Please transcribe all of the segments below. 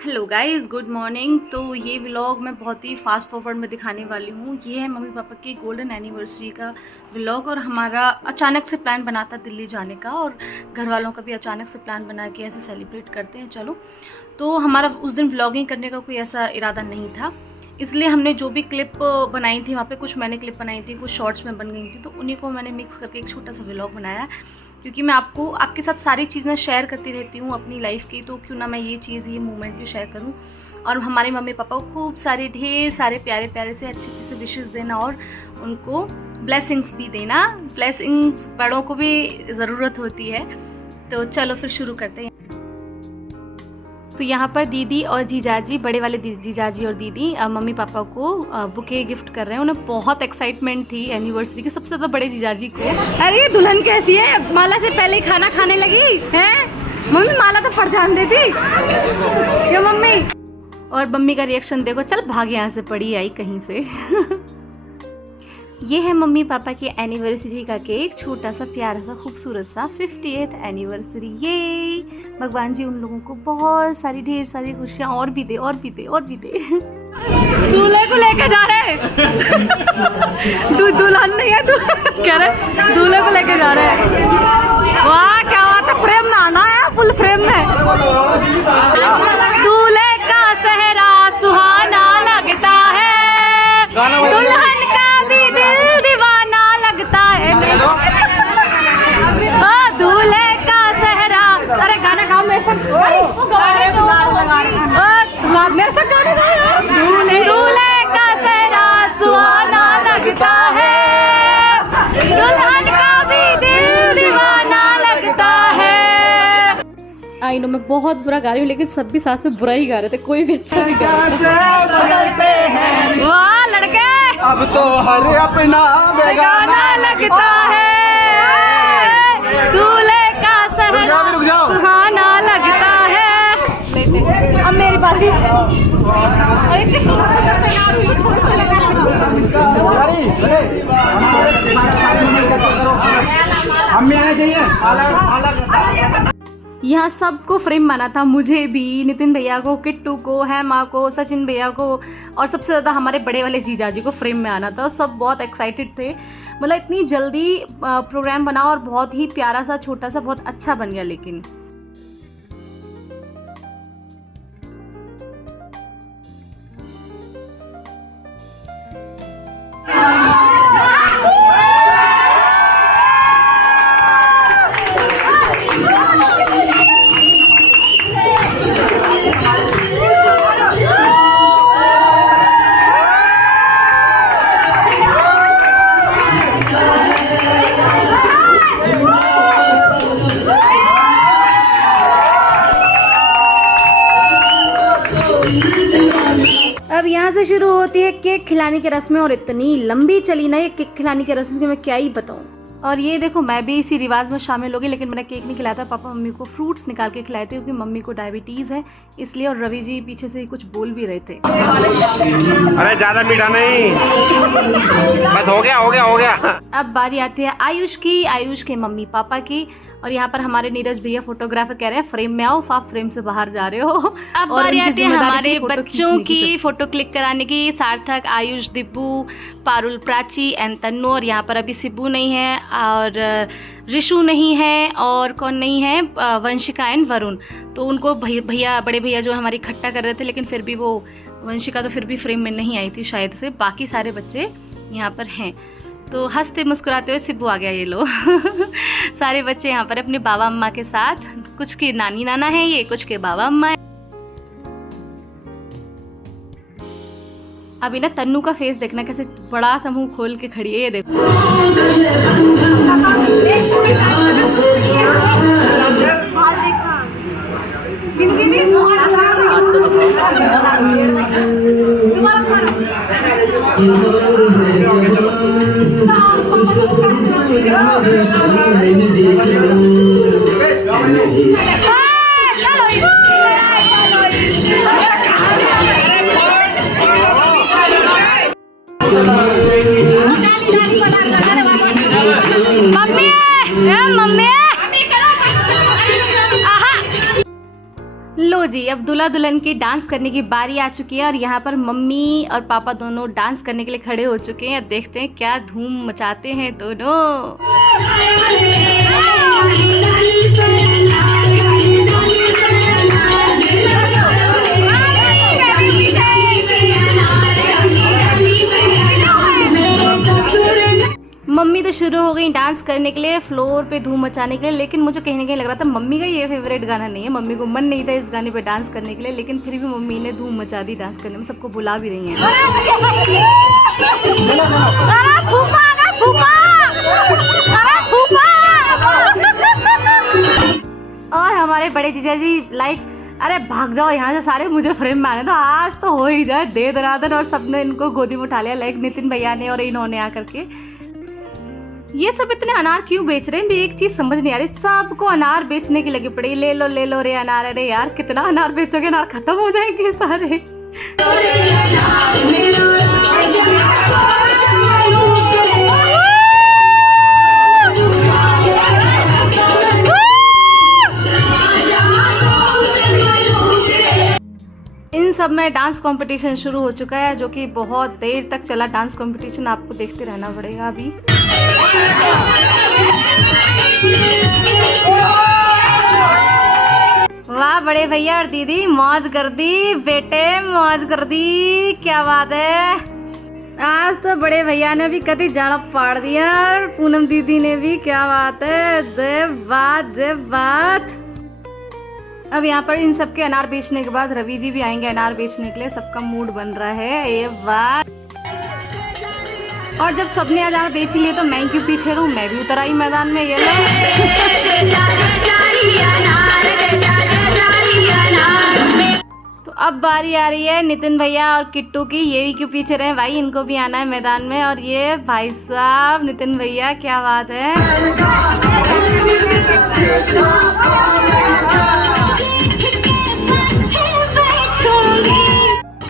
Hello guys, good morning. तो ये vlog मैं बहुत ही फास्ट फॉरवर्ड में दिखाने वाली हूँ। ये है मम्मी पापा की गोल्डन एनिवर्सरी का व्लॉग और हमारा अचानक से प्लान बना था दिल्ली जाने का, और घर वालों का भी अचानक से प्लान बना के ऐसे सेलिब्रेट करते हैं। चलो, तो हमारा उस दिन व्लॉगिंग करने का कोई ऐसा इरादा नहीं था, इसलिए हमने जो भी क्लिप बनाई थी वहाँ पे कुछ मैंने क्लिप बनाई थी, कुछ शॉर्ट्स में बन गई थी, तो उन्हीं को मैंने मिक्स करके एक छोटा सा व्लॉग बनाया। क्योंकि मैं आपके साथ सारी चीज़ें शेयर करती रहती हूँ अपनी लाइफ की, तो क्यों ना मैं ये मोमेंट भी शेयर करूँ। और हमारे मम्मी पापा को खूब सारे ढेर सारे प्यारे प्यारे से अच्छे से विशेस देना और उनको ब्लेसिंग्स भी देना। ब्लेसिंग्स बड़ों को भी ज़रूरत होती है। तो चलो फिर शुरू करते हैं। तो यहाँ पर दीदी और जीजाजी, बड़े वाले जीजाजी और दीदी मम्मी पापा को बुके गिफ्ट कर रहे हैं। उन्हें बहुत एक्साइटमेंट थी एनिवर्सरी की, सबसे ज़्यादा बड़े जीजाजी को। अरे दुल्हन कैसी है, माला से पहले ही खाना खाने लगी है। मम्मी माला तो परेशान देती ये मम्मी। और मम्मी का रिएक्शन देखो, चल भाग यहाँ से, पड़ी आई कहीं से। ये है मम्मी पापा की एनिवर्सरी का केक, छोटा सा प्यारा सा खूबसूरत सा 50th एनिवर्सरी। ये भगवान जी उन लोगों को बहुत सारी ढेर सारी खुशियाँ और भी दे और भी दे और भी दे। दूल्हे को लेके जा रहे हैं। दुल्हन नहीं है, कह रहे दूल्हे को लेके जा रहे हैं। वाह क्या बात है, फ्रेम में आना है, फुल फ्रेम में। दूल्हे का सेहरा सुहाना लगता है, दुल्हन का भी दिल दीवाना लगता है। दूल्हे का सेहरा, अरे गाना गाओ मेरे साथ, मेरे साथ गाना गाओ। दूल्हे का सेहरा सुहाना लगता है, दुल्हन का भी दिल दीवाना लगता है। आई नो मैं बहुत बुरा गा रही हूँ, लेकिन सब भी साथ में बुरा ही गा रहे थे, कोई भी अच्छा नहीं गा रहा था। वाह लड़के, अब तो हर अपना बेगाना लगता है, दूल्हे का सेहरा सुहाना लगता है। अब मेरी बारी। हमें आना चाहिए। यहाँ सबको फ्रेम माना था, मुझे भी, नितिन भैया को, किट्टू को, हेमा को, सचिन भैया को, और सबसे ज़्यादा हमारे बड़े वाले जीजाजी को फ्रेम में आना था। सब बहुत एक्साइटेड थे, मतलब इतनी जल्दी प्रोग्राम बना और बहुत ही प्यारा सा छोटा सा बहुत अच्छा बन गया। लेकिन अब यहाँ से शुरू होती है केक खिलाने की रस्में, और इतनी लंबी चली ना ये केक खिलाने की रस्म की, मैं क्या ही बताऊँ। और ये देखो, मैं भी इसी रिवाज में शामिल हो गई, लेकिन मैंने केक नहीं खिलाया था। पापा मम्मी को फ्रूट्स निकाल के खिलाए थे, क्योंकि मम्मी को डायबिटीज़ है इसलिए। और रवि जी पीछे से कुछ बोल भी रहे थे। अरे ज्यादा मीठा नहीं, बस हो गया। अब बारी आती है आयुष की, आयुष के मम्मी पापा की। और यहाँ पर हमारे नीरज भैया फोटोग्राफर कह रहे हैं फ्रेम में आओ, आप फ्रेम से बाहर जा रहे हो। अब बारी आती है हमारे बच्चों की फोटो क्लिक कराने की। सार्थक, आयुष, दिब्बू, पारुल, प्राची एंड तन्नू। और यहाँ पर अभी सिब्बू नहीं है, और ऋषु नहीं है, और कौन नहीं है, वंशिका एंड वरुण। तो उनको भैया, बड़े भैया जो हमारी इकट्ठा कर रहे थे, लेकिन फिर भी वो वंशिका तो फिर भी फ्रेम में नहीं आई थी शायद से। बाकी सारे बच्चे यहाँ पर हैं। तो हंसते मुस्कुराते हुए सिब्बू आ गया, ये लो। सारे बच्चे यहाँ पर अपने बाबा अम्मा के साथ, कुछ के नानी नाना है, ये कुछ के बाबा अम्मा है। अभी ना तन्नू का फेस देखना, कैसे बड़ा सा मुंह खोल के खड़ी है, ये देखो। लो जी, अब दूल्हा दुल्हन की डांस करने की बारी आ चुकी है और यहाँ पर मम्मी और पापा दोनों डांस करने के लिए खड़े हो चुके हैं। अब देखते हैं क्या धूम मचाते हैं दोनों। मम्मी तो शुरू हो गई डांस करने के लिए, फ्लोर पे धूम मचाने के लिए, लेकिन मुझे कहीं ना कहीं लग रहा था मम्मी का ये फेवरेट गाना नहीं है। मम्मी को मन नहीं था इस गाने पे डांस करने के लिए, लेकिन फिर भी मम्मी ने धूम मचा दी डांस करने में, सबको बुला भी रही हैं। और हमारे बड़े जीजा जी लाइक अरे भाग जाओ यहाँ से सारे, मुझे फ्रेम में आने तो आज तो हो ही जाए दे दनादन। और सबने इनको गोदी में उठा लिया, लाइक नितिन भैया ने और इन्होंने आकर के। ये सब इतने अनार क्यों बेच रहे हैं, भी एक चीज समझ नहीं आ रही, सबको अनार बेचने की लगी पड़ी। ले लो रे अनार। अरे यार कितना अनार बेचोगे, अनार खत्म हो जाएंगे सारे। इन सब में डांस कंपटीशन शुरू हो चुका है, जो कि बहुत देर तक चला डांस कंपटीशन। आपको देखते रहना पड़ेगा अभी। वाह बड़े भैया और दीदी मौज कर दी, बेटे मौज कर दी, क्या बात है। आज तो बड़े भैया ने भी कभी जाड़ा फाड़ दिया, पूनम दीदी ने भी, क्या बात है। जय बात। अब यहाँ पर इन सब के अनार बेचने के बाद रवि जी भी आएंगे अनार बेचने के लिए। सबका मूड बन रहा है ये बात। और जब सबने अनार बेच लिए तो मैं क्यों पीछे रहूं, मैं भी उतर आई मैदान में। ये लो तो अब बारी आ रही है नितिन भैया और किट्टू की। ये भी क्यों पीछे रहे भाई, इनको भी आना है मैदान में। और ये भाई साहब नितिन भैया, क्या बात है।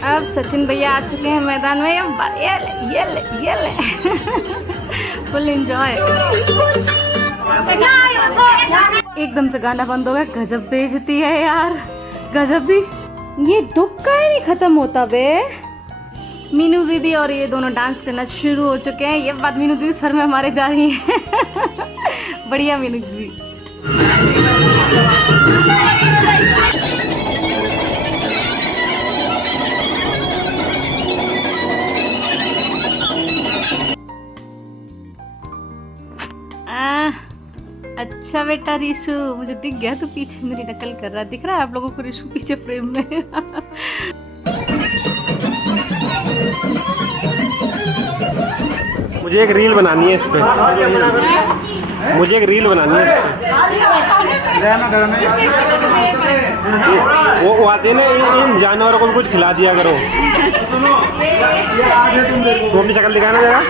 अब सचिन भैया आ चुके हैं मैदान में। ये ले फुल एंजॉय। एकदम से गाना बंद हो गया, गजब बेइज्जती है यार, गजब भी। ये दुख का ही नहीं खत्म होता बे। मीनू दीदी और ये दोनों डांस करना शुरू हो चुके हैं। ये बात मीनू दीदी सर में हमारे जा रही है। बढ़िया मीनू दीदी। अच्छा बेटा रिशु, मुझे दिख गया तू पीछे मेरी नकल कर रहा, दिख रहा है आप लोगों को रिशु पीछे फ्रेम में। मुझे एक रील बनानी है इस पे, मुझे एक रील बनानी है इस पे। वो आते ना इन जानवरों को भी कुछ खिला दिया करो। वो अपनी शक्ल दिखाना जरा।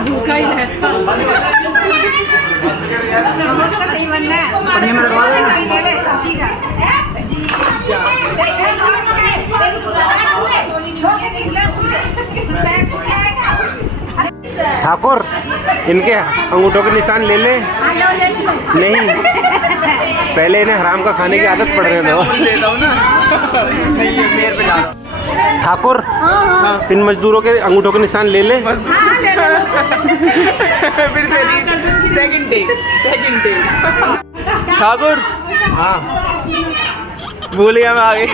भूखा ही रहता ठाकुर, इनके अंगूठों के निशान ले ले। नहीं, पहले इन्हें हराम का खाने की आदत पड़ रही है। ठाकुर, इन मजदूरों के अंगूठों के निशान ले ले। Second day Thakur. हाँ भूल गया मैं आगे।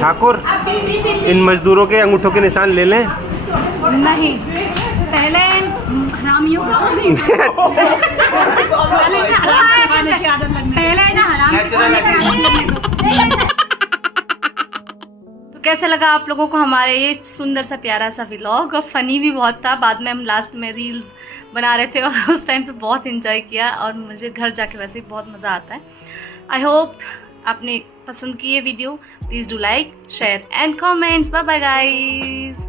ठाकुर, इन मजदूरों के अंगूठों के निशान ले लें। नहीं, पहले हरामियों का तो कैसे लगा आप लोगों को हमारे ये सुंदर सा प्यारा सा व्लॉग। और फनी भी बहुत था, बाद में हम लास्ट में रील्स बना रहे थे और उस टाइम पे बहुत एंजॉय किया। और मुझे घर जाके वैसे ही बहुत मज़ा आता है। आई होप आपने पसंद की ये video. Please do like, share and comments. Bye bye guys.